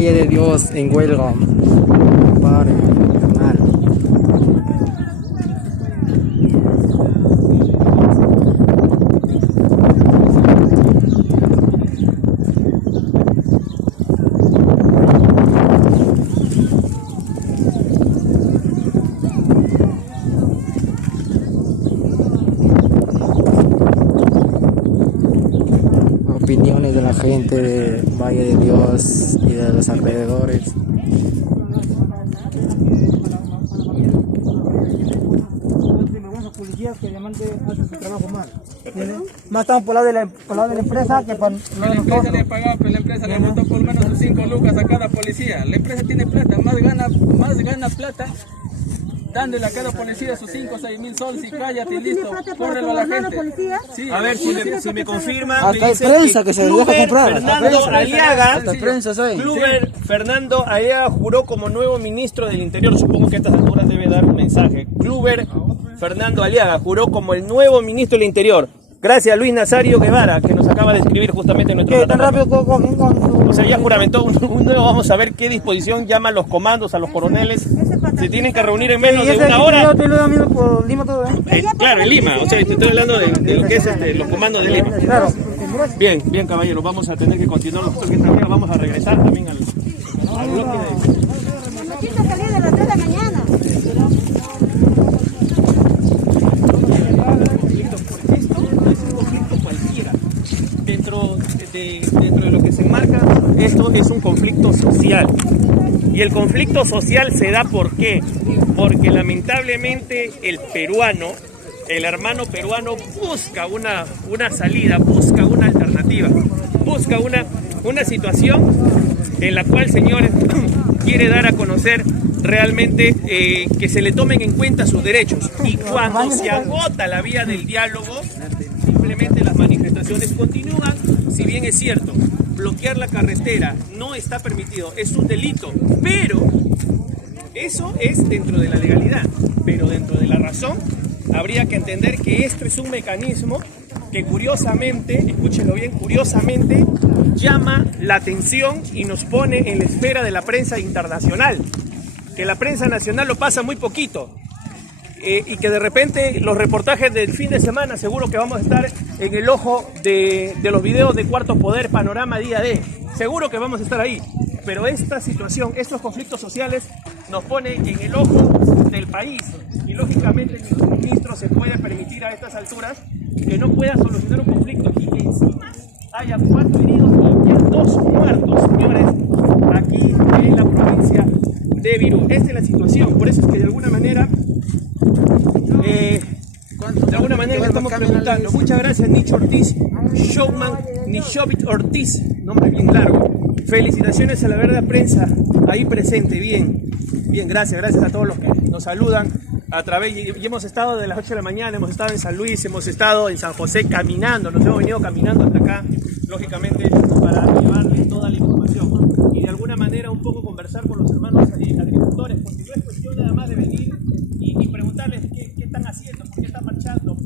Valle de Dios en huelga. Pare, carnal. Opiniones de la gente de Valle de Dios y de los alrededores. Policías que realmente hacen su trabajo mal. Más estamos por lado de la empresa que por la empresa le pagaba, pero la empresa le botó por menos sus 5 lucas a cada policía. La empresa tiene plata, más gana plata dándole a cada policía sus 5 o 6 mil soles y cállate y listo, córrelo a la gente. Sí, a ver, si me confirma, hasta hay prensa que se deja comprar. Fernando Aliaga, hasta prensa soy. Kluber Fernando Aliaga juró como nuevo ministro del Interior. Supongo que a estas alturas debe dar un mensaje. Kluber Fernando Aliaga juró como el nuevo ministro del Interior. Gracias a Luis Nazario Guevara, que nos acaba de escribir justamente en nuestro ¿qué tan rápido O sea, ya juramentó un nuevo, vamos a ver qué disposición llama a los comandos, a los coroneles. Se tienen que reunir en menos de una hora. Claro, en Lima, o sea, te estoy hablando de lo que es los comandos de Lima. Claro. Bien, bien, caballero, vamos a tener que continuar nosotros que también vamos a regresar también al bloque de... Necesito salir de las 3 de la mañana. Dentro de lo que se enmarca, esto es un conflicto social. Y el conflicto social se da ¿por qué? Porque lamentablemente el peruano, el hermano peruano busca una salida, busca una alternativa, busca una situación en la cual, señores, quiere dar a conocer realmente que se le tomen en cuenta sus derechos. Y cuando se agota la vía del diálogo, simplemente las manifestaciones continúan. Si bien es cierto, bloquear la carretera no está permitido, es un delito, pero eso es dentro de la legalidad, pero dentro de la razón habría que entender que esto es un mecanismo que curiosamente, escúchenlo bien, curiosamente llama la atención y nos pone en la esfera de la prensa internacional, que la prensa nacional lo pasa muy poquito. Y que de repente los reportajes del fin de semana seguro que vamos a estar en el ojo de los videos de Cuarto Poder, Panorama Día D. Seguro que vamos a estar ahí. Pero esta situación, estos conflictos sociales nos ponen en el ojo del país. Y lógicamente ningún ministro se puede permitir a estas alturas que no pueda solucionar un conflicto y que encima haya 4 heridos y ya 2 muertos, señores, aquí en la provincia de Virú. Esta es la situación. Por eso es que de alguna manera estamos preguntando. Muchas gracias, Nicho Ortiz, Showman Nichovit Ortiz, nombre bien largo. Felicitaciones a la verdad prensa ahí presente. Bien, gracias a todos los que nos saludan a través, y hemos estado de las 8 de la mañana, hemos estado en San Luis, hemos estado en San José caminando, nos hemos venido caminando hasta acá, lógicamente, para llevarles toda la información y de alguna manera un poco conversar con los hermanos agricultores, porque no es cuestión nada más de venir y preguntarles qué están haciendo, por qué están marchando,